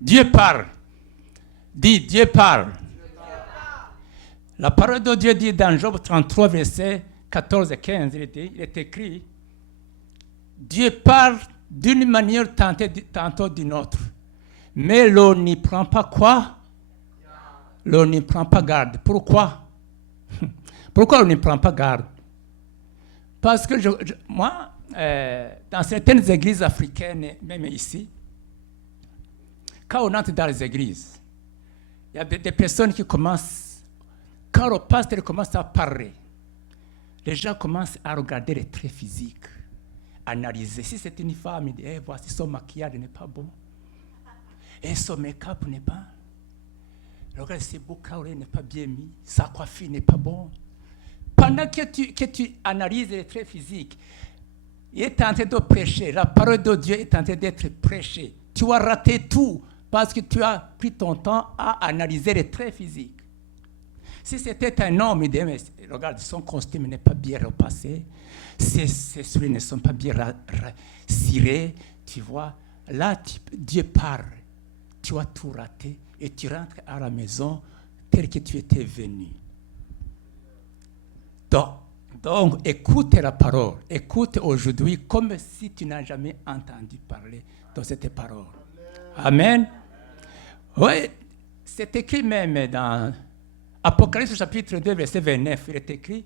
Dieu parle. Dis, Dieu parle. La parole de Dieu dit dans Job 33, versets 14 et 15, il est écrit, Dieu parle d'une manière tantôt d'une autre. Mais l'on n'y prend pas quoi? L'on n'y prend pas garde. Pourquoi? Pourquoi on n'y prend pas garde? Parce que moi, dans certaines églises africaines, même ici, quand on entre dans les églises, il y a des personnes qui commencent, quand le pasteur commence à parler, les gens commencent à regarder les traits physiques, analyser. Si c'est une femme, il dit, voici son maquillage n'est pas bon. Et son make-up n'est pas. Regarde, ses boucles n'est pas bien mis, sa coiffure n'est pas bonne. Pendant que tu analyses les traits physiques, il est en train de prêcher, la parole de Dieu est en train d'être prêchée. Tu as raté tout parce que tu as pris ton temps à analyser les traits physiques. Si c'était un homme, il dirait, regarde, son costume n'est pas bien repassé, ses souliers ne sont pas bien cirés, tu vois. Là, Dieu parle, tu as tout raté et tu rentres à la maison tel que tu étais venu. Donc, écoute la parole. Écoute aujourd'hui comme si tu n'as jamais entendu parler de cette parole. Amen. Oui, c'est écrit même dans Apocalypse chapitre 2, verset 29. Il est écrit.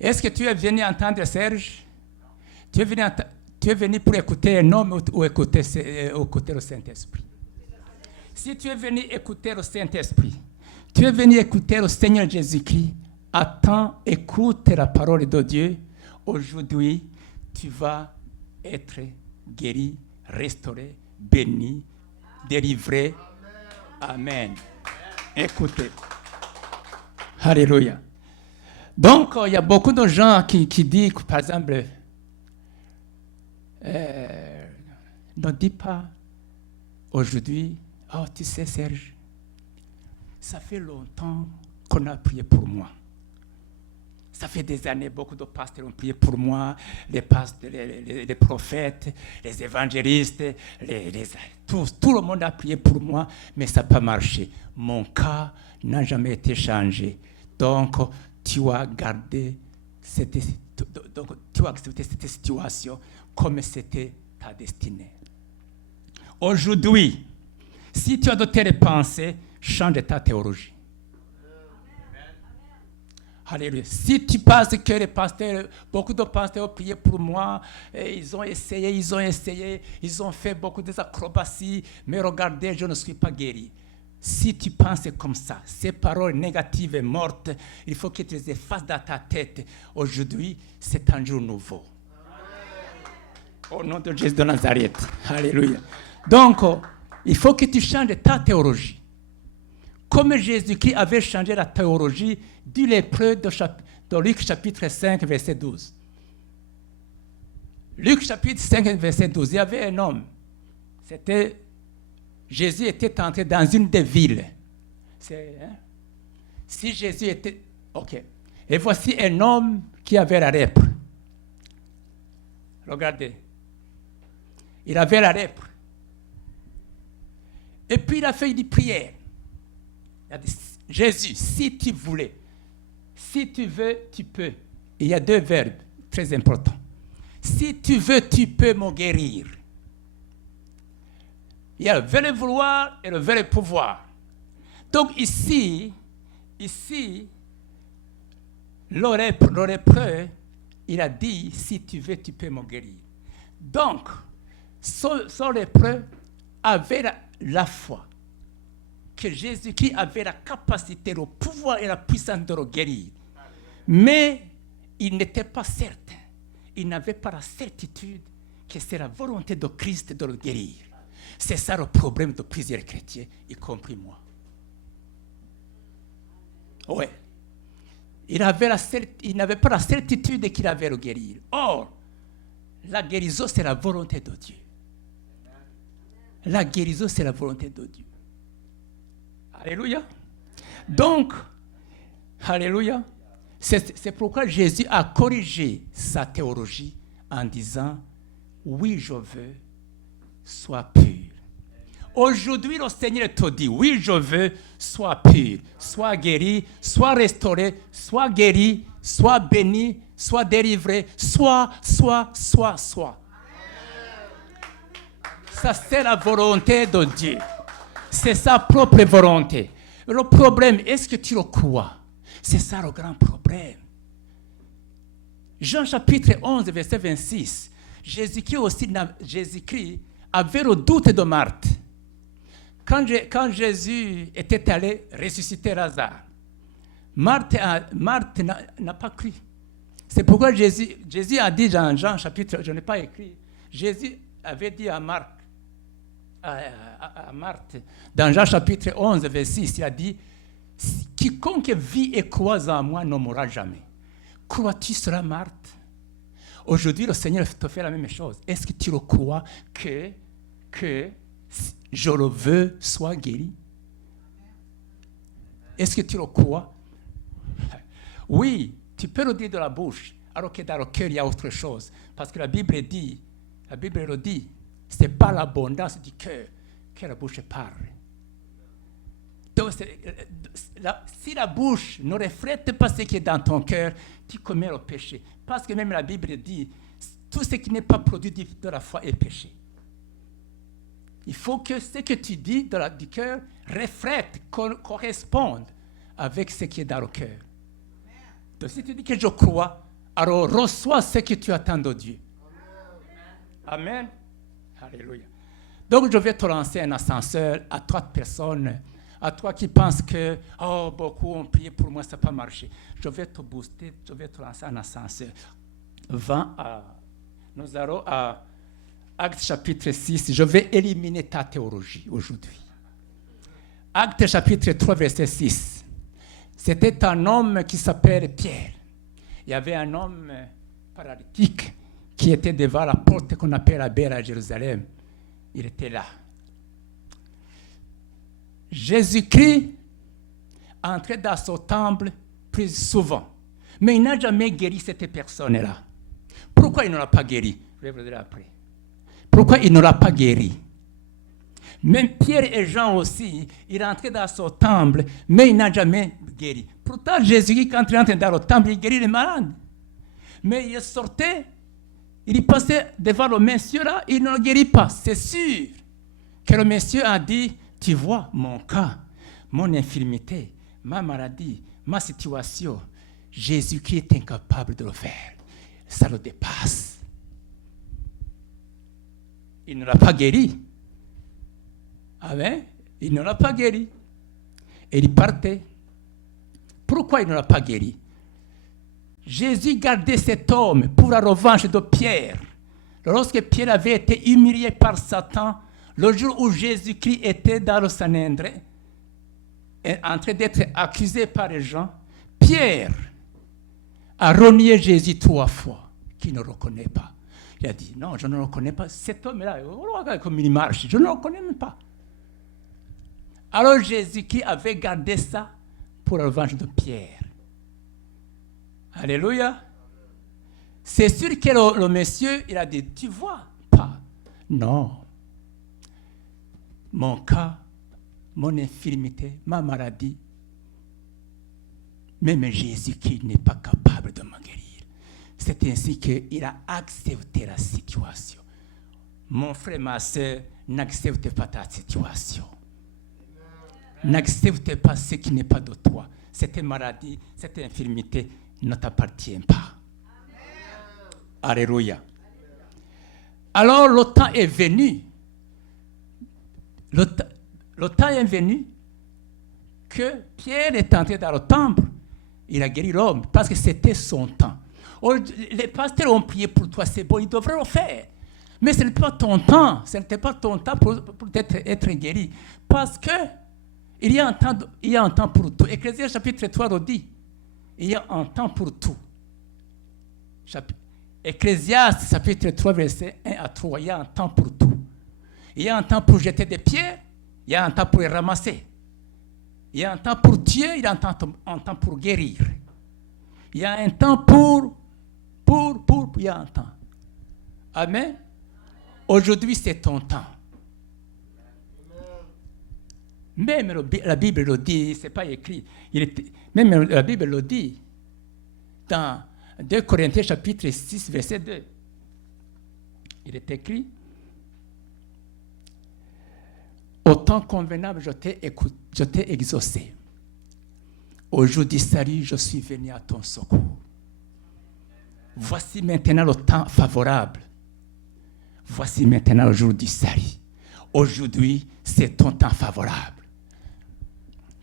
Est-ce que tu es venu entendre Serge? Tu es venu pour écouter un homme ou écouter le Saint-Esprit? Si tu es venu écouter le Saint-Esprit, tu es venu écouter le Seigneur Jésus-Christ, attends, écoute la parole de Dieu. Aujourd'hui, tu vas être guéri, restauré, béni, délivré. Amen. Écoutez. Alléluia. Donc, il y a beaucoup de gens qui disent, par exemple, ne dis pas aujourd'hui, oh tu sais Serge, ça fait longtemps qu'on a prié pour moi. Ça fait des années, beaucoup de pasteurs ont prié pour moi, les prophètes, les évangélistes, tout le monde a prié pour moi, mais ça n'a pas marché. Mon cas n'a jamais été changé. Donc, tu as gardé tu as accepté cette situation comme c'était ta destinée. Aujourd'hui, si tu as de telles pensées, change ta théologie. Alléluia. Si tu penses que les pasteurs, beaucoup de pasteurs ont prié pour moi, ils ont essayé, ils ont fait beaucoup d'acrobaties, mais regardez, je ne suis pas guéri. Si tu penses comme ça, ces paroles négatives et mortes, il faut que tu les effaces dans ta tête. Aujourd'hui, c'est un jour nouveau. Au nom de Jésus de Nazareth. Alléluia. Donc, il faut que tu changes ta théologie. Comme Jésus-Christ avait changé la théologie du lépreux de Luc chapitre 5, verset 12. Luc chapitre 5, verset 12. Il y avait un homme. Jésus était entré dans une des villes. Si Jésus était... OK. Et voici un homme qui avait la lèpre. Regardez. Il avait la lèpre. Et puis il a fait une prière. Il a dit, Jésus, si tu voulais, si tu veux, tu peux. Il y a deux verbes très importants. Si tu veux, tu peux me guérir. Il y a le vrai vouloir et le vrai pouvoir. Donc ici, le lépreux, il a dit, si tu veux, tu peux me guérir. Donc, ce lépreux avait la foi que Jésus-Christ avait la capacité, le pouvoir et la puissance de le guérir. Mais il n'était pas certain. Il n'avait pas la certitude que c'est la volonté de Christ de le guérir. C'est ça le problème de plusieurs chrétiens, y compris moi. Oui. Il n'avait pas la certitude qu'il avait le guérir. Or, la guérison, c'est la volonté de Dieu. La guérison, c'est la volonté de Dieu. Alléluia. Donc, alléluia. C'est pourquoi Jésus a corrigé sa théologie en disant, oui, je veux, sois pur. Aujourd'hui, le Seigneur te dit, oui, je veux, sois pur, sois guéri, sois restauré, sois guéri, sois béni, sois délivré, sois. Ça, c'est la volonté de Dieu. C'est sa propre volonté. Le problème, est-ce que tu le crois? C'est ça le grand problème. Jean chapitre 11, verset 26. Jésus-Christ avait le doute de Marthe. Quand Jésus était allé ressusciter Lazare, Marthe n'a pas cru. C'est pourquoi Jésus a dit dans Jean chapitre, je n'ai pas écrit, Jésus avait dit à Marthe, dans Jean chapitre 11, verset 6, il a dit, quiconque vit et croit en moi ne mourra jamais. Crois-tu cela, Marthe? Aujourd'hui, le Seigneur te fait la même chose. Est-ce que tu le crois que je le veux, sois guéri? Est-ce que tu le crois? Oui, tu peux le dire de la bouche, alors que dans le cœur, il y a autre chose. Parce que la Bible le dit, c'est pas l'abondance du cœur que la bouche parle. Donc, si la bouche ne reflète pas ce qui est dans ton cœur, tu commets le péché. Parce que même la Bible dit, tout ce qui n'est pas produit de la foi est péché. Il faut que ce que tu dis du cœur reflète, corresponde avec ce qui est dans le cœur. Donc si tu dis que je crois, alors reçois ce que tu attends de Dieu. Amen. Alléluia. Donc je vais te lancer un ascenseur à 3 personnes, à toi qui penses que beaucoup ont prié pour moi, ça n'a pas marché. Je vais te booster, je vais te lancer un ascenseur. Nous allons à Actes chapitre 6, je vais éliminer ta théologie aujourd'hui. Actes chapitre 3, verset 6. C'était un homme qui s'appelle Pierre. Il y avait un homme paralytique qui était devant la porte qu'on appelle la Belle à Jérusalem. Il était là. Jésus-Christ entrait dans son temple plus souvent, mais il n'a jamais guéri cette personne-là. Pourquoi il ne l'a pas guéri? Je vais vous le dire après. Pourquoi il ne l'a pas guéri? Même Pierre et Jean aussi, il entrait dans son temple, mais il n'a jamais guéri. Pourtant, Jésus, quand il entrait dans le temple, il guérit les malades. Mais il sortait, il passait devant le monsieur là, il ne le guérit pas. C'est sûr que le monsieur a dit, tu vois, mon cas, mon infirmité, ma maladie, ma situation, Jésus-Christ est incapable de le faire. Ça le dépasse. Il ne l'a pas guéri. Amen. Il ne l'a pas guéri. Et il partait. Pourquoi il ne l'a pas guéri? Jésus gardait cet homme pour la revanche de Pierre. Lorsque Pierre avait été humilié par Satan, le jour où Jésus-Christ était dans le Sanhédrin, en train d'être accusé par les gens, Pierre a renié Jésus 3 fois, qu'il ne le reconnaît pas. Il a dit, non, je ne le reconnais pas. Cet homme-là, regarde comme il marche, je ne le reconnais même pas. Alors Jésus-Christ avait gardé ça pour la revanche de Pierre. Alléluia. C'est sûr que le monsieur, il a dit, tu vois pas. Non. Mon cas, mon infirmité, ma maladie, même Jésus-Christ n'est pas capable de me guérir. C'est ainsi qu'il a accepté la situation. Mon frère, ma soeur, n'accepte pas ta situation. N'accepte pas ce qui n'est pas de toi. Cette maladie, cette infirmité ne t'appartient pas. Alléluia. Alors le temps est venu. Le temps est venu que Pierre est entré dans le temple. Il a guéri l'homme parce que c'était son temps. Les pasteurs ont prié pour toi, c'est bon, ils devraient le faire. Mais ce n'était pas ton temps. Ce n'était pas ton temps pour être guéri. Parce que il y a un temps pour tout. Ecclésiaste chapitre 3 le dit. Il y a un temps pour tout. Ecclésiaste chapitre 3 verset 1 à 3. Il y a un temps pour tout. Il y a un temps pour jeter des pierres. Il y a un temps pour les ramasser. Il y a un temps pour tuer. Il y a un temps pour guérir. Il y a un temps il y a un temps. Amen. Aujourd'hui, c'est ton temps. Même la Bible le dit, c'est pas écrit. Même la Bible le dit dans 2 Corinthiens chapitre 6, verset 2. Il est écrit: au temps convenable, je t'ai exaucé. Au jour du salut, je suis venu à ton secours. Voici maintenant le temps favorable. Voici maintenant le jour du salut. Aujourd'hui, c'est ton temps favorable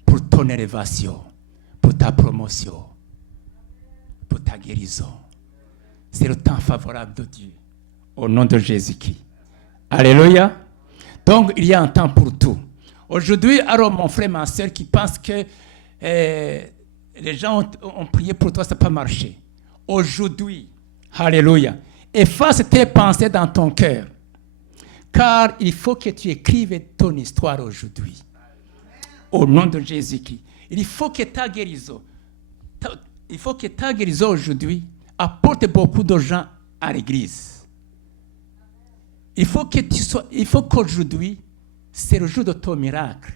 pour ton élévation, pour ta promotion, pour ta guérison. C'est le temps favorable de Dieu. Au nom de Jésus-Christ. Alléluia. Donc, il y a un temps pour tout. Aujourd'hui, alors mon frère, ma soeur qui pense que les gens ont prié pour toi, ça n'a pas marché. Aujourd'hui, alléluia, efface tes pensées dans ton cœur. Car il faut que tu écrives ton histoire aujourd'hui. Au nom de Jésus-Christ. Il faut que ta guérison aujourd'hui apporte beaucoup de gens à l'église. Il faut qu'aujourd'hui, c'est le jour de ton miracle.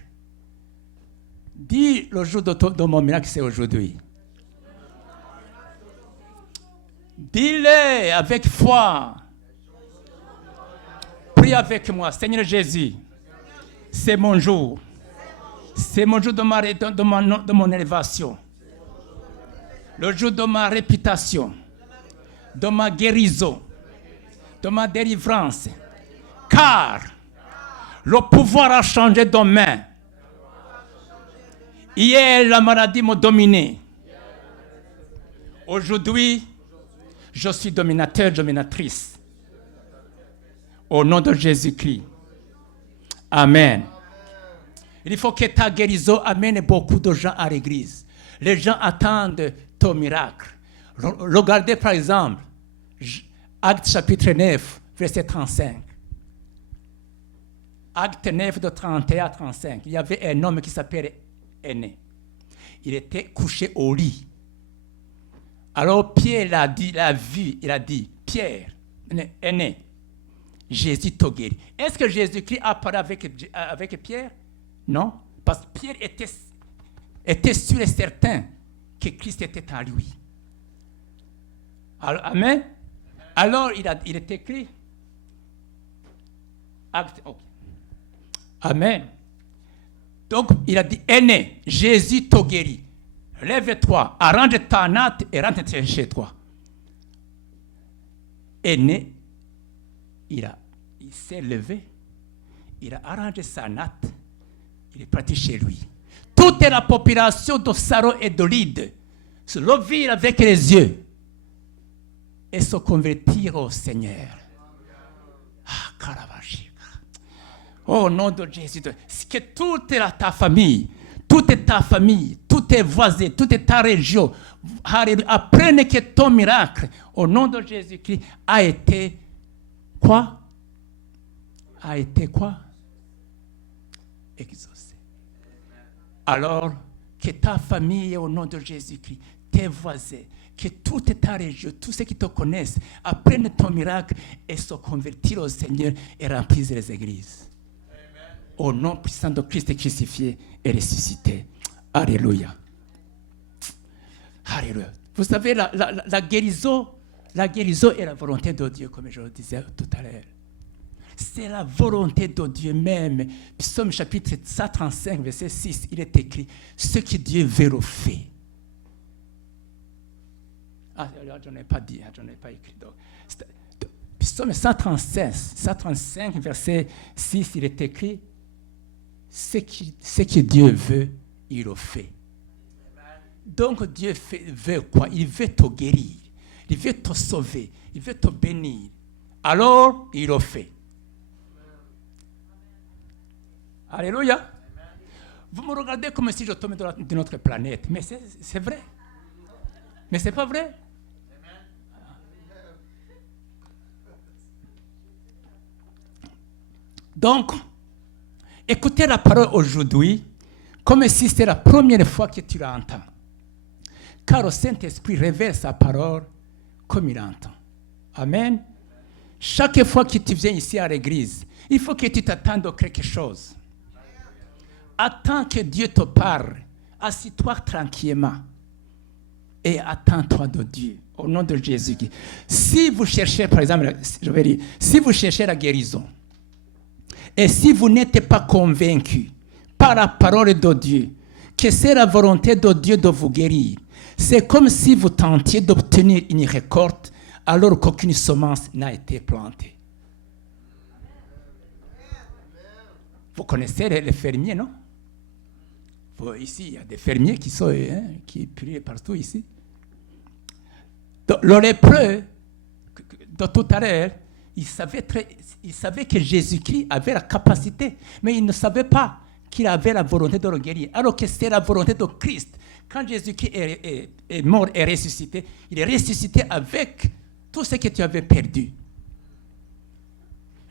Dis le jour de mon miracle, c'est aujourd'hui. Dis-le avec foi. Prie avec moi. Seigneur Jésus, c'est mon jour. C'est mon jour de mon élévation. Le jour de ma réputation. De ma guérison. De ma délivrance. Car le pouvoir a changé de main. Hier, la maladie m'a dominé. Aujourd'hui, je suis dominateur, dominatrice. Au nom de Jésus-Christ. Amen. Il faut que ta guérison amène beaucoup de gens à l'église. Les gens attendent ton miracle. Regardez par exemple, Acte chapitre 9, verset 35. Acte 9 de 31 à 35. Il y avait un homme qui s'appelait Aîné. Il était couché au lit. Alors Pierre il a dit, Pierre, Aîné, Jésus t'a guéri. Est-ce que Jésus-Christ a parlé avec Pierre? Non, parce que Pierre était sûr et certain que Christ était en lui. Alors, amen. Alors il est écrit. Amen. Donc il a dit, Aîné, Jésus t'a guéri. Lève-toi, arrange ta natte et rentre chez toi. Aîné, il s'est levé, il a arrangé sa natte, il est parti chez lui. Toute la population de Saron et de Lydde se levèrent avec les yeux et se convertirent au Seigneur. Ah, Caravagika. Au nom de Jésus, que toute ta famille, tous tes voisins, toute ta région, apprennent que ton miracle, au nom de Jésus-Christ, a été quoi? Exaucé. Alors, que ta famille, au nom de Jésus-Christ, tes voisins, que toute ta région, tous ceux qui te connaissent, apprennent ton miracle et se convertirent au Seigneur et remplissent les églises. Amen. Au nom puissant de Christ crucifié et ressuscité. Alléluia. Alléluia. Vous savez, la guérison est la volonté de Dieu, comme je le disais tout à l'heure. C'est la volonté de Dieu même. Psaume chapitre 135, verset 6, il est écrit, ce que Dieu veut le fait. Ah, je n'ai pas dit, je n'ai pas écrit. Donc, Psaume 135, verset 6, il est écrit, ce que Dieu veut, il le fait. Donc Dieu veut quoi? Il veut te guérir, il veut te sauver, il veut te bénir. Alors, il le fait. Alléluia. Amen. Vous me regardez comme si je tombais de notre planète, mais c'est vrai. Mais c'est pas vrai. Amen. Donc, écoutez la parole aujourd'hui comme si c'était la première fois que tu l'entends. car le Saint-Esprit révèle sa parole comme il entend. Amen. Chaque fois que tu viens ici à l'église, il faut que tu t'attendes à quelque chose. Attends que Dieu te parle. Assis-toi tranquillement. Et attends-toi de Dieu. Au nom de Jésus. Si vous cherchez, par exemple, je vais dire, si vous cherchez la guérison, et si vous n'êtes pas convaincu par la parole de Dieu, que c'est la volonté de Dieu de vous guérir, c'est comme si vous tentiez d'obtenir une récolte alors qu'aucune semence n'a été plantée. Vous connaissez les fermiers, non? Ici, il y a des fermiers qui prient partout ici. Donc, le lépreux, de tout à l'heure, il savait que Jésus-Christ avait la capacité, mais il ne savait pas qu'il avait la volonté de le guérir. Alors que c'est la volonté de Christ. Quand Jésus-Christ est mort et ressuscité, il est ressuscité avec tout ce que tu avais perdu.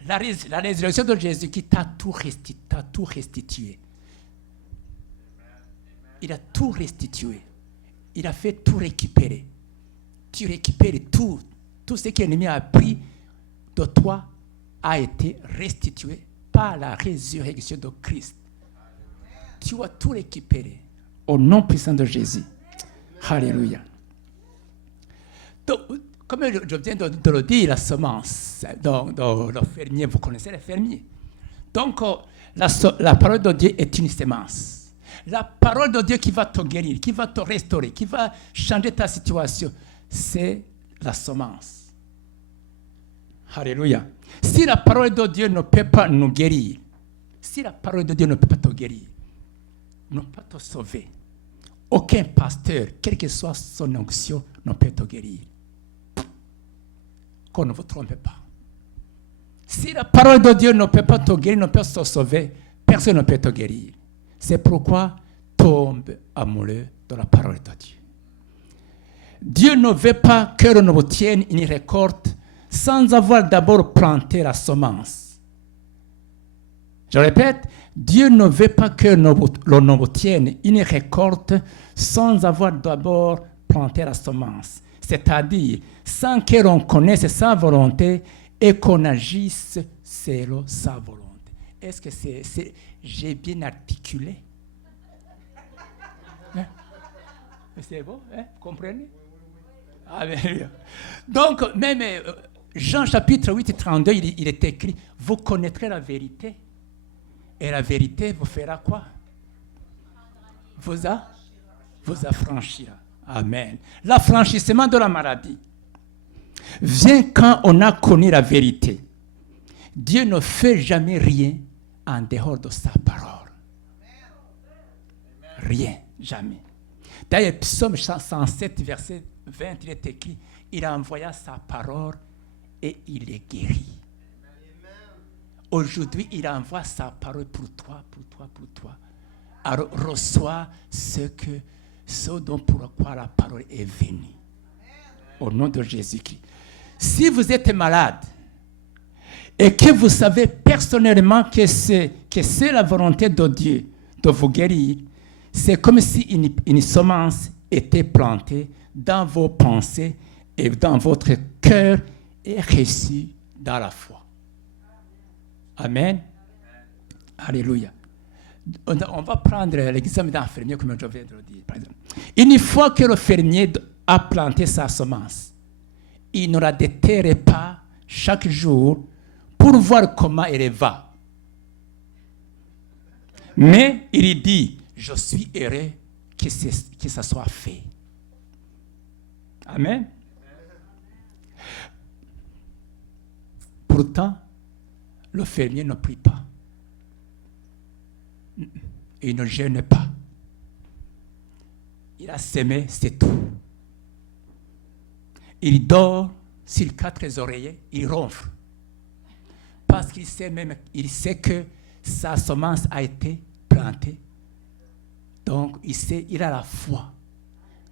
La résurrection de Jésus-Christ t'a tout restitué. Il a tout restitué. Il a fait tout récupérer. Tu récupères tout. Tout ce que l'ennemi a pris de toi a été restitué par la résurrection de Christ. Tu as tout récupéré au nom puissant de Jésus. Alléluia. Donc, comme je viens de le dire, la semence, donc, le fermier, vous connaissez les fermiers. Donc, la parole de Dieu est une semence. La parole de Dieu qui va te guérir, qui va te restaurer, qui va changer ta situation, c'est la semence. Alléluia. Si la parole de Dieu ne peut pas nous guérir, si la parole de Dieu ne peut pas te guérir, ne peut pas te sauver, aucun pasteur, quelle que soit son onction, ne peut te guérir. Qu'on ne vous trompe pas. Si la parole de Dieu ne peut pas te guérir, ne peut pas te sauver, personne ne peut te guérir. C'est pourquoi tombe amoureux de la parole de Dieu. Dieu ne veut pas que l'on obtienne une récolte sans avoir d'abord planté la semence. Je répète, Dieu ne veut pas que l'on obtienne une récolte sans avoir d'abord planté la semence. C'est-à-dire, sans que l'on connaisse sa volonté et qu'on agisse selon sa volonté. Est-ce que j'ai bien articulé? Hein? C'est bon, hein? Vous comprenez? Ah, bien. Donc, même Jean chapitre 8 et 32, il est écrit, vous connaîtrez la vérité, et la vérité vous fera quoi? Vous affranchira. Amen. L'affranchissement de la maladie vient quand on a connu la vérité. Dieu ne fait jamais rien en dehors de sa parole. Rien, jamais. D'ailleurs, Psaume 107, verset 20, il est écrit, il envoya sa parole et il est guéri. Aujourd'hui, il envoie sa parole pour toi. Alors, reçois ce dont pourquoi la parole est venue. Au nom de Jésus-Christ. Si vous êtes malade et que vous savez personnellement que c'est la volonté de Dieu de vous guérir, c'est comme si une semence était plantée dans vos pensées et dans votre cœur et reçue dans la foi. Amen. Alléluia. On va prendre l'exemple d'un fermier, comme je viens de le dire, par exemple. Une fois que le fermier a planté sa semence, il ne la déterre pas chaque jour pour voir comment elle va. Mais il dit, je suis heureux que ça soit fait. Amen. Pourtant, le fermier ne prie pas. Il ne jeûne pas. Il a semé, c'est tout. Il dort sur 4 oreillers, il ronfle. Parce qu'il sait que sa semence a été plantée. Donc, il a la foi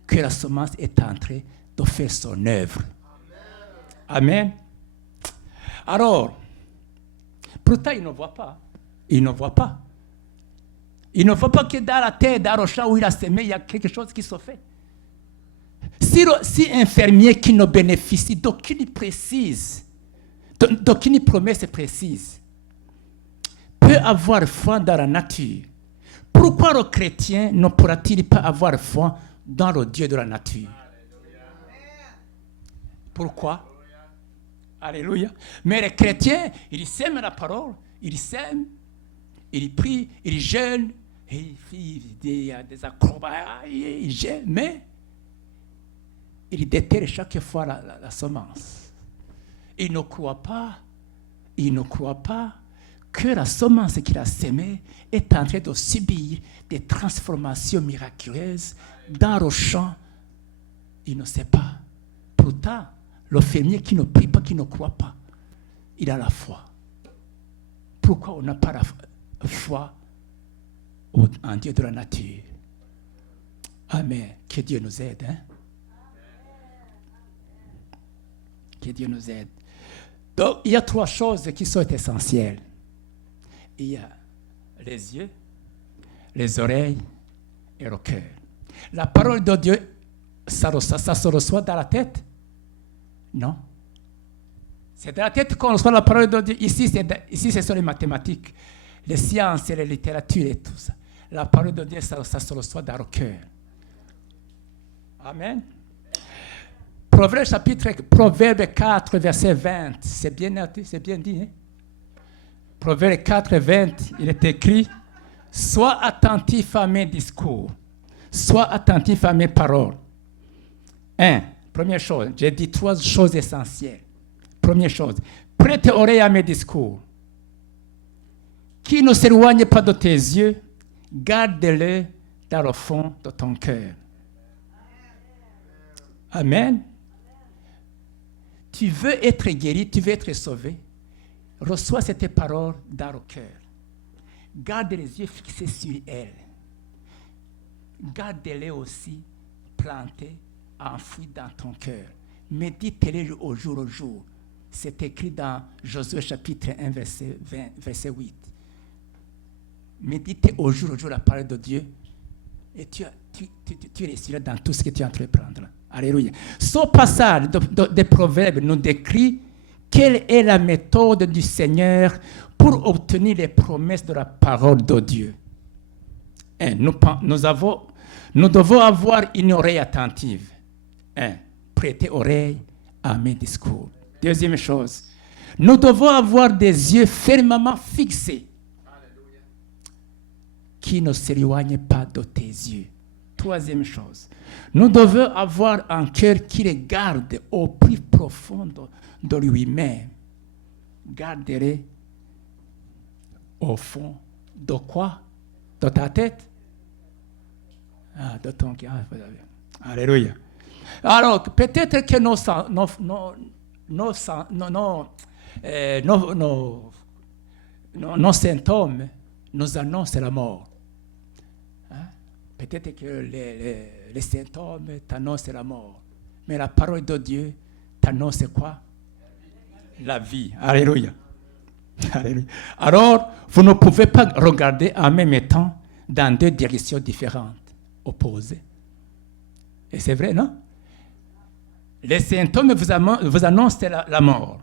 que la semence est en train de faire son œuvre. Amen. Alors, pourtant, il ne voit pas. Il ne voit pas. Il ne voit pas que dans la terre d'Arosha où il a semé, il y a quelque chose qui se fait. Si infirmier qui ne bénéficie d'aucune promesse précise peut avoir foi dans la nature, pourquoi le chrétien ne pourra-t-il pas avoir foi dans le Dieu de la nature? Pourquoi? Alléluia. Mais les chrétiens, ils sèment la parole, ils sèment, ils prient, ils jeûnent, ils font des acrobats, ils jeûnent, mais ils déterrent chaque fois la semence. Ils ne croient pas que la semence qu'il a sémée est en train de subir des transformations miraculeuses dans le champ. Il ne sait pas. Pourtant, le fermier qui ne prie pas, qui ne croit pas, il a la foi. Pourquoi on n'a pas la foi en Dieu de la nature? Amen. Que Dieu nous aide. Hein? Que Dieu nous aide. Donc, il y a 3 choses qui sont essentielles. Il y a les yeux, les oreilles et le cœur. La parole de Dieu, ça se reçoit dans la tête? Non. C'est dans la tête qu'on reçoit la parole de Dieu. Ici, ce sont les mathématiques, les sciences et les littératures et tout ça. La parole de Dieu, ça se reçoit dans le cœur. Amen. Proverbe 4, verset 20. C'est bien noté, c'est bien dit. Hein? Proverbe 4, 20, il est écrit « Sois attentif à mes discours, sois attentif à mes paroles. » Première chose, j'ai dit 3 choses essentielles. Première chose, prête oreille à mes discours. Qui ne s'éloigne pas de tes yeux, garde-le dans le fond de ton cœur. Amen. Tu veux être guéri, tu veux être sauvé. Reçois cette parole dans le cœur. Garde les yeux fixés sur elle. Garde-les aussi plantés, enfouis dans ton cœur. Médite-les au jour. C'est écrit dans Josué chapitre 1, verset 8. Médite au jour la parole de Dieu et tu réussiras dans tout ce que tu es en train de prendre. Alléluia. Ce passage des Proverbes nous décrit quelle est la méthode du Seigneur pour obtenir les promesses de la parole de Dieu. Nous devons avoir une oreille attentive. Prêter oreille à mes discours. Deuxième chose, nous devons avoir des yeux fermement fixés qui ne s'éloignent pas de tes yeux. Troisième chose, nous devons avoir un cœur qui les garde au plus profond de lui-même. Garde-les au fond de quoi? De ta tête? De ton cœur. Alléluia. Alors, peut-être que nos symptômes nous annoncent la mort. Peut-être que les symptômes t'annoncent la mort. Mais la parole de Dieu t'annonce quoi? La vie. Alléluia. Alléluia. Alors, vous ne pouvez pas regarder en même temps dans 2 directions différentes, opposées. Et c'est vrai, non? Les symptômes vous annoncent la mort.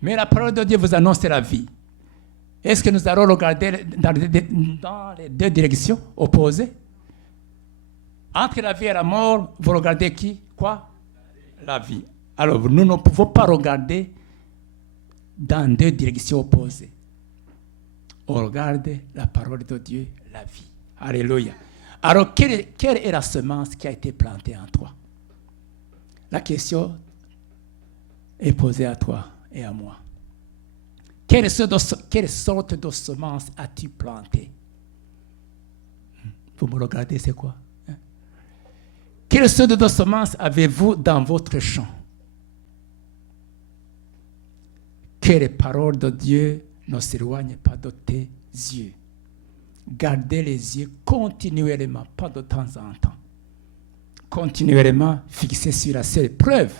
Mais la parole de Dieu vous annonce la vie. Est-ce que nous allons regarder dans les 2 directions opposées? Entre la vie et la mort, vous regardez qui? Quoi? La vie. Alors, nous ne pouvons pas regarder dans 2 directions opposées. On regarde la parole de Dieu, la vie. Alléluia. Alors, quelle est la semence qui a été plantée en toi? La question est posée à toi et à moi. Quelle sorte de semence as-tu plantée? Vous me regardez, c'est quoi? Quelle sorte de semence avez-vous dans votre champ? Que les paroles de Dieu ne s'éloignent pas de tes yeux. Gardez les yeux continuellement, pas de temps en temps. Continuellement fixés sur la seule preuve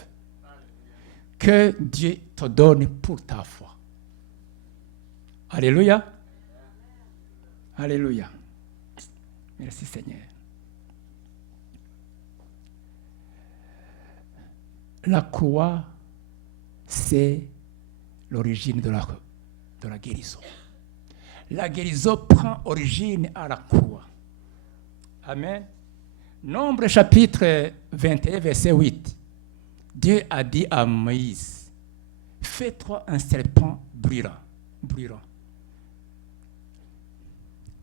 que Dieu te donne pour ta foi. Alléluia. Alléluia. Merci Seigneur. la croix, c'est l'origine de la guérison. La guérison prend origine à la croix. Amen. Nombre chapitre 21, verset 8. Dieu a dit à Moïse, fais-toi un serpent brûlant.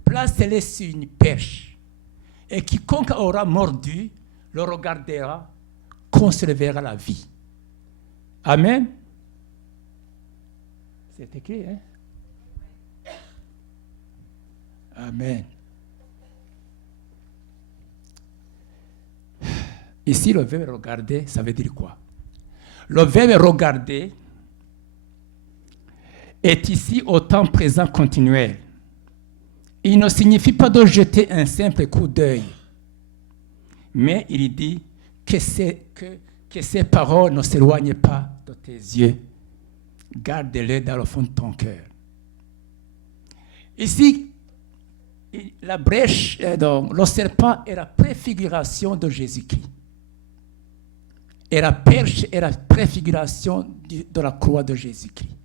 Place-le sur une perche, et quiconque aura mordu le regardera, conservera la vie. Amen. C'est écrit, hein? Amen. Ici, le verbe regarder, ça veut dire quoi? Le verbe regarder est ici au temps présent continuel. Il ne signifie pas de jeter un simple coup d'œil, mais il dit que ces paroles ne s'éloignent pas de tes yeux. Garde-les dans le fond de ton cœur. Ici, la brèche, donc, le serpent est la préfiguration de Jésus-Christ. Et la perche est la préfiguration de la croix de Jésus-Christ.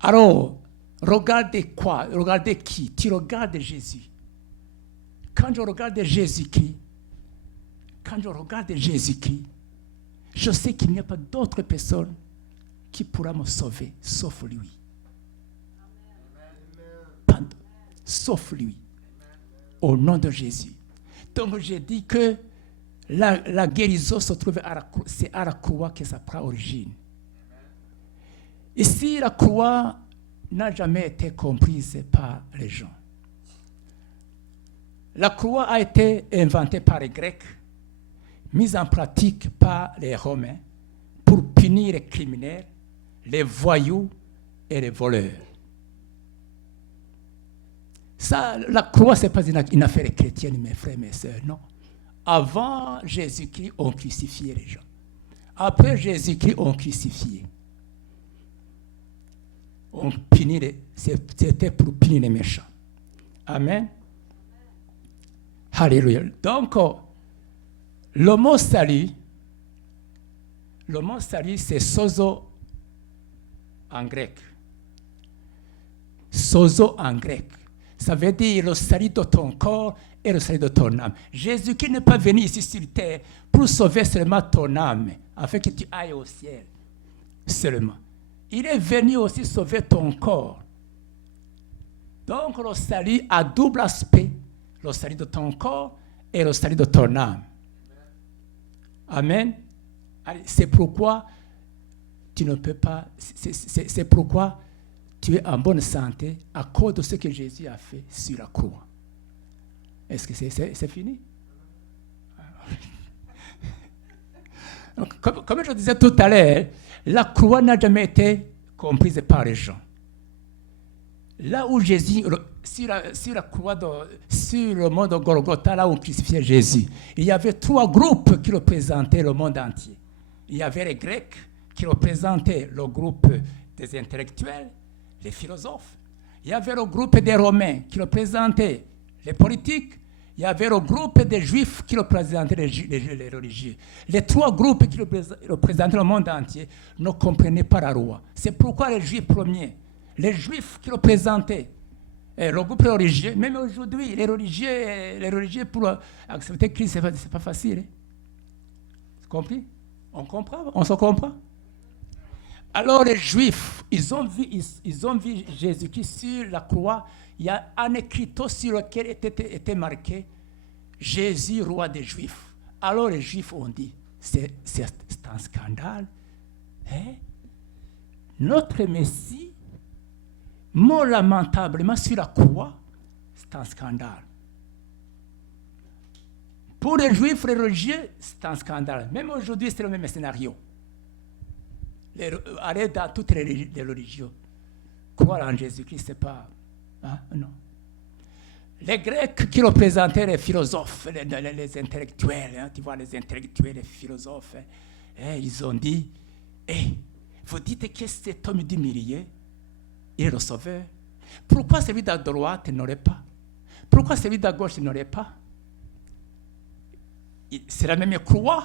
Alors, regardez quoi? Regardez qui? Tu regardes Jésus. Quand je regarde Jésus-Christ, je sais qu'il n'y a pas d'autre personne qui pourra me sauver, sauf lui. Amen. Sauf lui. Au nom de Jésus. Donc, j'ai dit que la guérison se trouve c'est à la croix que ça prend origine. Ici, la croix n'a jamais été comprise par les gens. La croix a été inventée par les Grecs, mise en pratique par les Romains pour punir les criminels, les voyous et les voleurs. Ça, la croix, ce n'est pas une affaire chrétienne, mes frères, mes sœurs, non. Avant Jésus-Christ, on crucifiait les gens. Après Jésus-Christ, on crucifiait. On punit c'était pour punir les méchants. Amen. Alléluia. Donc, le mot salut, c'est sozo en grec. Sozo en grec. Ça veut dire le salut de ton corps et le salut de ton âme. Jésus-Christ n'est pas venu ici sur terre pour sauver seulement ton âme, afin que tu ailles au ciel seulement. Il est venu aussi sauver ton corps. Donc le salut a double aspect, le salut de ton corps et le salut de ton âme. Amen. C'est pourquoi tu ne peux pas, c'est pourquoi tu es en bonne santé à cause de ce que Jésus a fait sur la croix. Est-ce que c'est fini? Donc, comme je disais tout à l'heure, la croix n'a jamais été comprise par les gens. Là où Jésus, sur la croix, sur le mont de Golgotha, là où on crucifiait Jésus, il y avait 3 groupes qui représentaient le monde entier. Il y avait les Grecs qui représentaient le groupe des intellectuels, les philosophes. Il y avait le groupe des Romains qui représentaient les politiques. Il y avait le groupe des Juifs qui représentaient les religieux. Les 3 groupes qui représentaient le monde entier ne comprenaient pas la loi. C'est pourquoi les Juifs premiers, les Juifs qui représentaient le groupe religieux, même aujourd'hui, les religieux pour accepter Christ, c'est pas facile. Vous comprenez? On comprend? On se comprend? Alors les Juifs, ils ont vu Jésus-Christ sur la croix. Il y a un écriteau sur lequel était marqué « Jésus, roi des Juifs ». Alors les Juifs ont dit « c'est un scandale. Hein? Notre Messie, mort lamentablement sur la croix, c'est un scandale. » Pour les Juifs religieux, c'est un scandale. Même aujourd'hui, c'est le même scénario. Aller dans toutes les religions, croire en Jésus-Christ, c'est pas... Hein? Non. Les Grecs qui représentaient les philosophes, les intellectuels, hein, tu vois, les intellectuels, les philosophes, ils ont dit, vous dites que cet homme du milieu, il est le sauveur. Pourquoi celui de la droite n'aurait pas? Pourquoi celui de la gauche n'aurait pas? C'est la même croix.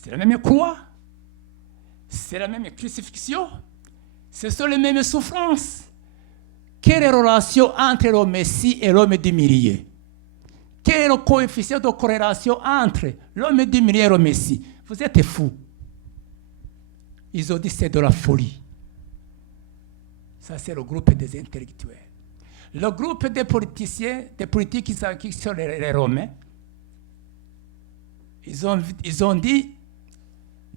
C'est la même croix. C'est la même crucifixion. Ce sont les mêmes souffrances. Quelle est la relation entre le Messie et l'homme du milieu? Quel est le coefficient de corrélation entre l'homme du milieu et le Messie? Vous êtes fous. Ils ont dit c'est de la folie. Ça, c'est le groupe des intellectuels. Le groupe des politiciens, des politiques qui sont les Romains, ils ont dit,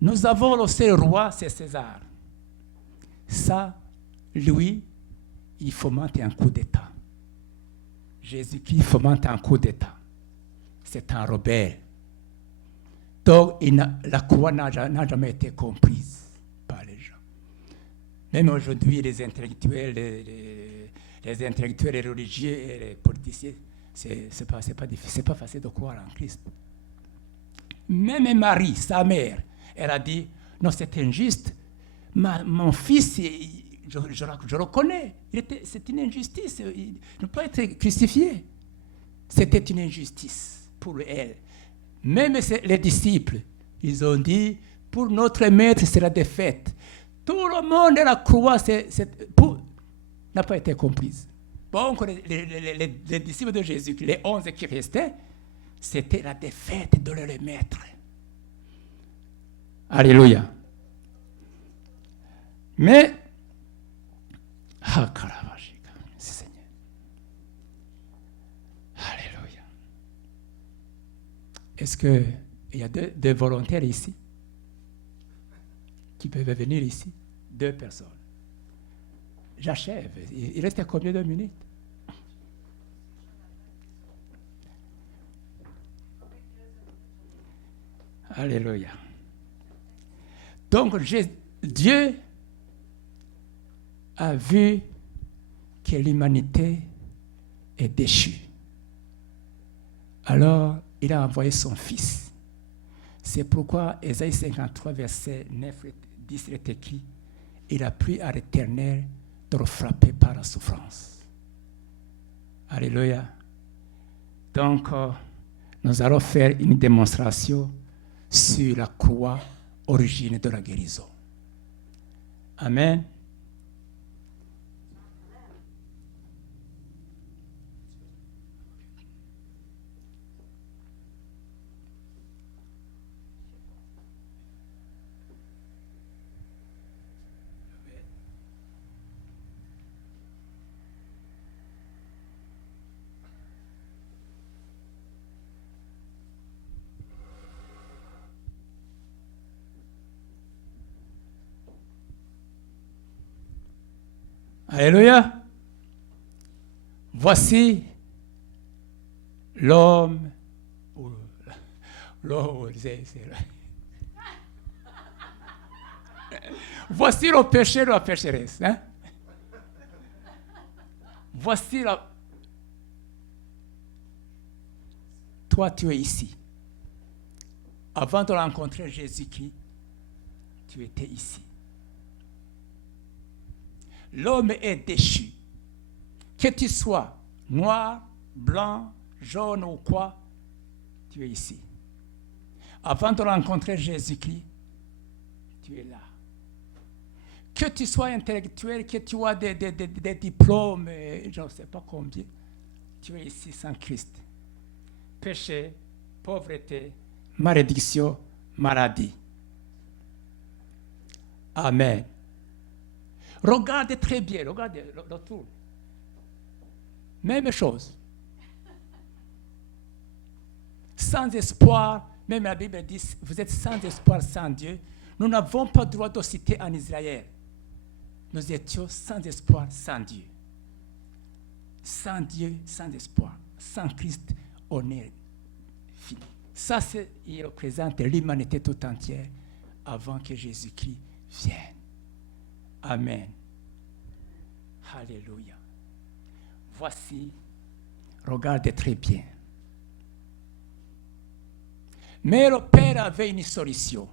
nous avons le seul roi, c'est César. Ça, lui, il fomente un coup d'État. Jésus-Christ fomente un coup d'État. C'est un rebelle. Donc, la croix n'a jamais été comprise par les gens. Même aujourd'hui, les intellectuels, les intellectuels, les religieux et les politiciens, c'est pas facile de croire en Christ. Même Marie, sa mère, elle a dit, non, c'est injuste. Mon fils, je le connais. C'est une injustice. Il ne peut pas être crucifié. C'était une injustice pour elle. Même les disciples, ils ont dit, pour notre maître, c'est la défaite. Tout le monde à la croix n'a pas été comprise. Donc, les disciples de Jésus, les 11 qui restaient, c'était la défaite de leur maître. Alléluia. Mais, merci Seigneur. Alléluia. Est-ce qu'il y a deux volontaires ici qui peuvent venir ici? 2 personnes. J'achève. Il reste combien de minutes? Alléluia. Donc, Dieu a vu que l'humanité est déchue. Alors, il a envoyé son Fils. C'est pourquoi Ésaïe 53, verset 9 et 10 est écrit, il a plu à l'Éternel de le frapper par la souffrance. Alléluia. Donc, nous allons faire une démonstration sur la croix, origine de la guérison. Amen. Alléluia. Voici l'homme. Voici le péché de la pécheresse. Hein? Voici la. Toi, tu es ici. Avant de rencontrer Jésus-Christ, tu étais ici. L'homme est déchu. Que tu sois noir, blanc, jaune ou quoi, tu es ici. Avant de rencontrer Jésus-Christ, tu es là. Que tu sois intellectuel, que tu aies des diplômes, je ne sais pas combien, tu es ici sans Christ. Péché, pauvreté, malédiction, maladie. Amen. Regardez très bien, regardez l'autour. Même chose. Sans espoir, même la Bible dit, vous êtes sans espoir, sans Dieu. Nous n'avons pas le droit de citer en Israël. Nous étions sans espoir, sans Dieu. Sans Dieu, sans espoir. Sans Christ, on est fini. Ça, il représente l'humanité tout entière avant que Jésus-Christ vienne. Amen. Alléluia. Voici, regardez très bien. Mais le Père avait une solution.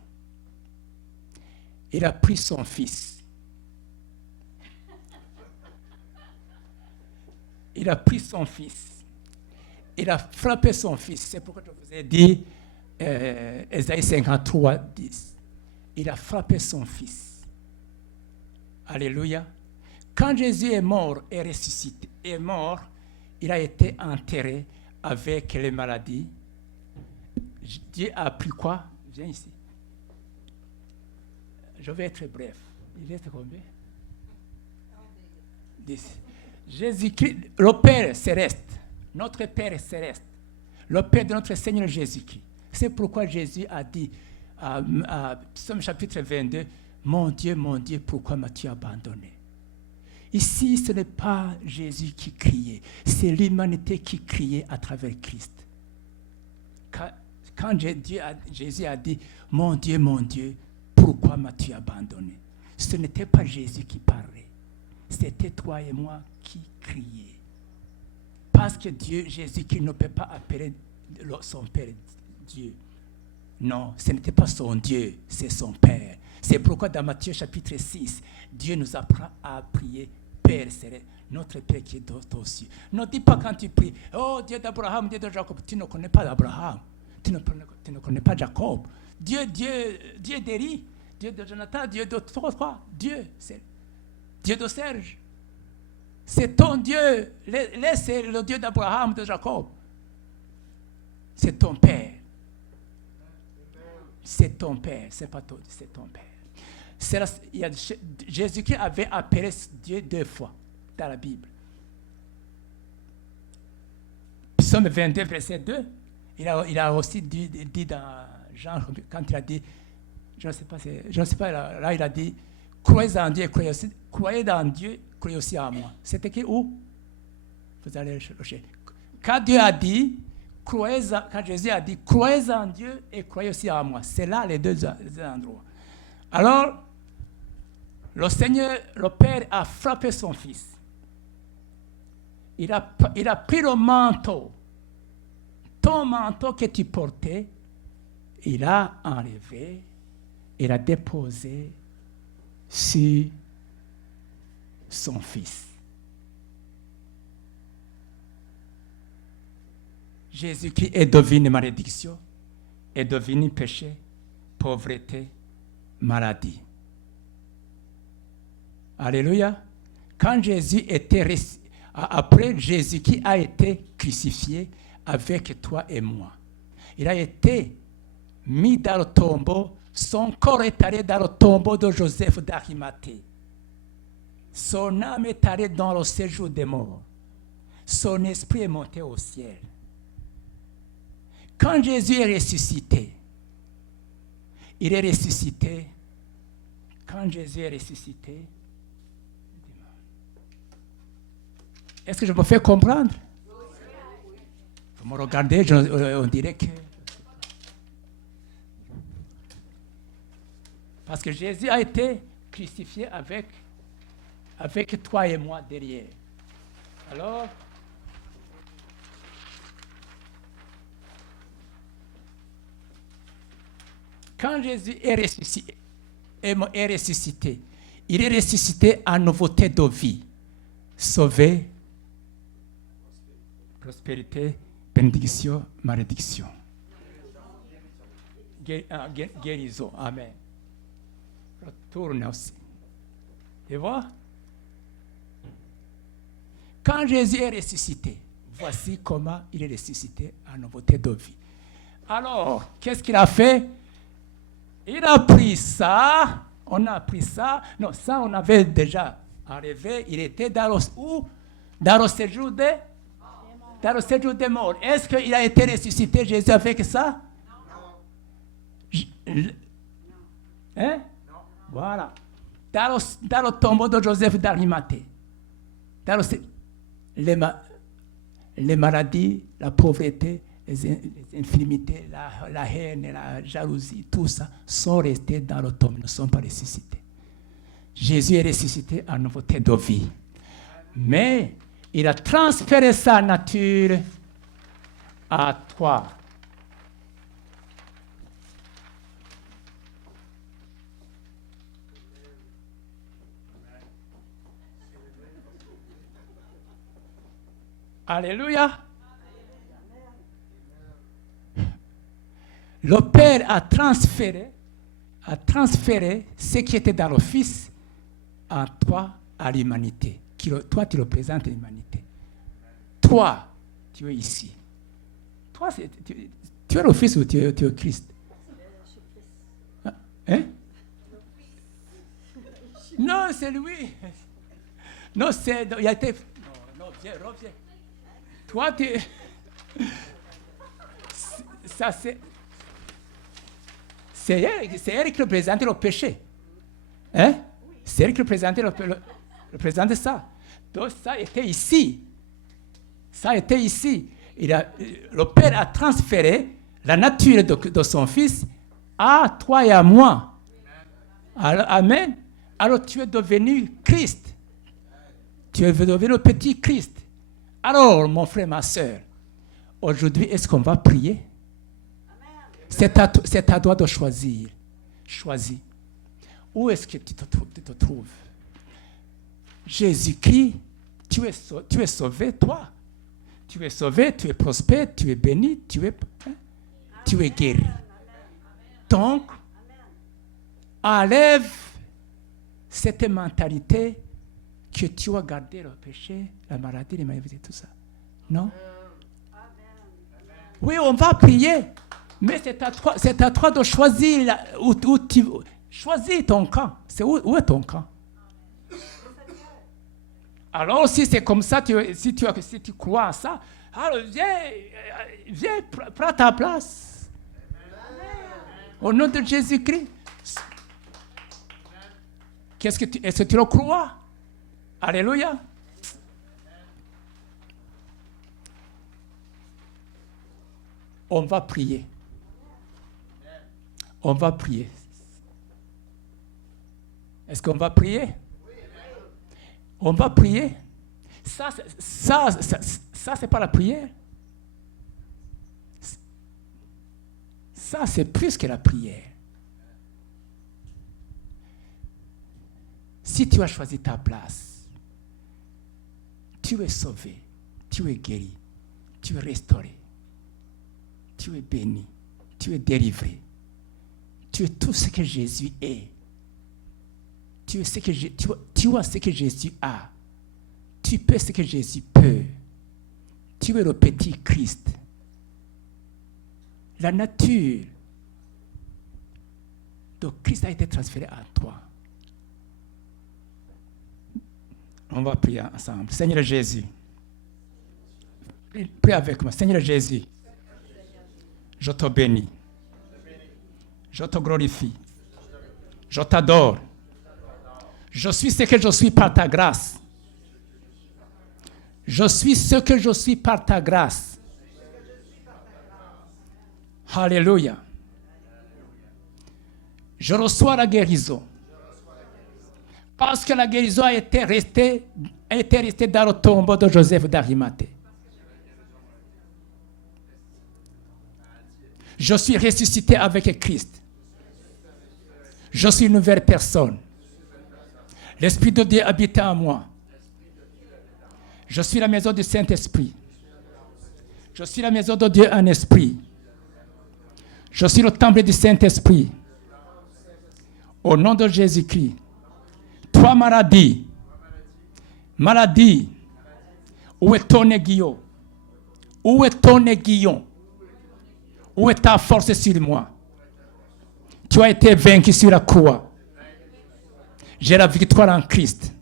Il a pris son fils. Il a pris son fils. Il a frappé son fils. C'est pourquoi je vous ai dit, Ésaïe 53, 10. Il a frappé son fils. Alléluia. Quand Jésus est mort et ressuscité, il a été enterré avec les maladies. Dieu a pris quoi? Viens ici. Je vais être bref. Il reste combien? 10. Jésus-Christ, le Père céleste, notre Père céleste, le Père de notre Seigneur Jésus-Christ. C'est pourquoi Jésus a dit, à Psaume chapitre 22, mon Dieu, pourquoi m'as-tu abandonné? Ici, ce n'est pas Jésus qui criait, c'est l'humanité qui criait à travers Christ. Quand Jésus a dit, mon Dieu, pourquoi m'as-tu abandonné? Ce n'était pas Jésus qui parlait, c'était toi et moi qui criaient. Parce que Jésus qui ne peut pas appeler son Père Dieu. Non, ce n'était pas son Dieu, c'est son Père. C'est pourquoi dans Matthieu chapitre 6, Dieu nous apprend à prier Père céleste, notre Père qui est aux cieux. Ne dis pas quand tu pries, oh Dieu d'Abraham, Dieu de Jacob, tu ne connais pas Abraham, tu ne connais pas Jacob. Dieu d'Élie, Dieu de Jonathan, Dieu de toi, Dieu, c'est Dieu de Serge. C'est ton Dieu, c'est le Dieu d'Abraham, de Jacob. C'est ton Père. C'est ton Père, c'est pas toi, c'est ton Père. Jésus-Christ avait appelé Dieu 2 fois dans la Bible. Psaume 22, verset 2, il a aussi dit dans Jean, quand il a dit, je ne sais pas là il a dit, croyez en Dieu, croyez en Dieu, croyez aussi en moi. C'était écrit où? Vous allez le chercher. Quand Jésus a dit, croyez en Dieu et croyez aussi en moi. C'est là les deux endroits. Alors, le Seigneur, le Père a frappé son fils. Il a pris le manteau, ton manteau que tu portais, il a enlevé, il a déposé sur son fils. Jésus-Christ est devenu malédiction, est devenu péché, pauvreté, maladie. Alléluia. Quand Jésus était après Jésus-Christ a été crucifié avec toi et moi. Il a été mis dans le tombeau, son corps est allé dans le tombeau de Joseph d'Arimathée. Son âme est allée dans le séjour des morts. Son esprit est monté au ciel. Quand Jésus est ressuscité, il est ressuscité. Quand Jésus est ressuscité, est-ce que je me fais comprendre? Vous me regardez, on dirait que... Parce que Jésus a été crucifié avec toi et moi derrière. Alors, quand Jésus est ressuscité, il est ressuscité en nouveauté de vie. Sauvé, prospérité, bénédiction, malédiction. Guérison, amen. Retourne aussi. Tu vois? Quand Jésus est ressuscité, voici comment il est ressuscité en nouveauté de vie. Alors, qu'est-ce qu'il a fait? Il a pris ça, on a pris ça. Non, ça on avait déjà enlevé. Il était dans le séjour des morts. Est-ce qu'il a été ressuscité, Jésus, avec ça? Non. Hein? Non. Voilà. Dans le tombeau de Joseph d'Arimathée. Les maladies, la pauvreté, les infirmités, la haine, la jalousie, tout ça sont restés dans le tombeau, ne sont pas ressuscités. Jésus est ressuscité en nouveauté de vie. Mais il a transféré sa nature à toi. Alléluia. Le a transféré ce qui était dans le Fils en toi à l'humanité. Toi, tu représentes l'humanité. Toi, tu es ici. Toi, tu es le Fils ou tu es Christ? Hein? Non, c'est lui. Non, il a été... Non, viens, reviens. Toi, tu... Ça, c'est elle qui représente le péché. Hein? C'est elle qui représente représente ça. Donc, ça était ici. Ça était ici. Le Père a transféré la nature de son Fils à toi et à moi. Alors, amen. Alors, tu es devenu Christ. Tu es devenu le petit Christ. Alors, mon frère, ma soeur, aujourd'hui, est-ce qu'on va prier? C'est à toi de choisir. Choisis. Où est-ce que tu te trouves? Jésus-Christ, tu es sauvé, toi. Tu es sauvé, tu es prospère, tu es béni, tu es guéri. Donc, enlève cette mentalité que tu as gardé le péché, la maladie, les maladies et tout ça. Non? Oui, on va prier, mais c'est à toi de choisir où tu choisis ton camp. Où est ton camp? Alors, si c'est comme ça, si tu crois à ça, alors viens, prends ta place. Au nom de Jésus-Christ. Est-ce que tu le crois? Alléluia. On va prier. On va prier. Est-ce qu'on va prier? On va prier. Ça c'est pas la prière. Ça, c'est plus que la prière. Si tu as choisi ta place, tu es sauvé, tu es guéri, tu es restauré, tu es béni, tu es délivré. Tu es tout ce que Jésus est. Tu as ce que Jésus a. Tu peux ce que Jésus peut. Tu es le petit Christ. La nature de Christ a été transférée à toi. On va prier ensemble. Seigneur Jésus, prie avec moi. Seigneur Jésus, je te bénis. Je te glorifie. Je t'adore. Je suis ce que je suis par ta grâce. Je suis ce que je suis par ta grâce. Alléluia. Je reçois la guérison. Parce que la guérison a été restée dans le tombeau de Joseph d'Arimathée. Je suis ressuscité avec Christ. Je suis une nouvelle personne. L'Esprit de Dieu habite en moi. Je suis la maison du Saint-Esprit. Je suis la maison de Dieu en esprit. Je suis le temple du Saint-Esprit. Au nom de Jésus-Christ. Toi, maladie, où est ton aiguillon? Où est ton aiguillon? Où est ta force sur moi? Tu as été vaincu sur la croix. J'ai la victoire en Christ.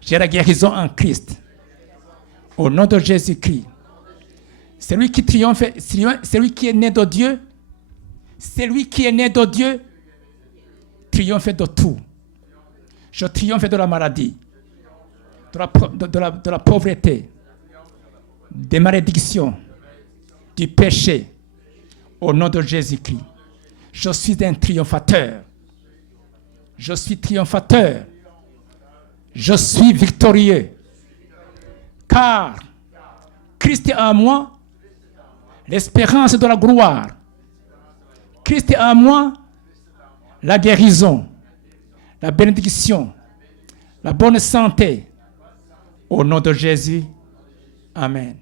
J'ai la guérison en Christ. Au nom de Jésus-Christ. Celui qui triomphe, celui qui est né de Dieu, celui qui est né de Dieu, triomphe de tout. Je triomphe de la maladie, de la pauvreté, des malédictions, du péché. Au nom de Jésus-Christ. Je suis un triomphateur. Je suis triomphateur. Je suis victorieux. Car Christ est en moi, l'espérance de la gloire. Christ est en moi, la guérison, la bénédiction, la bonne santé. Au nom de Jésus. Amen.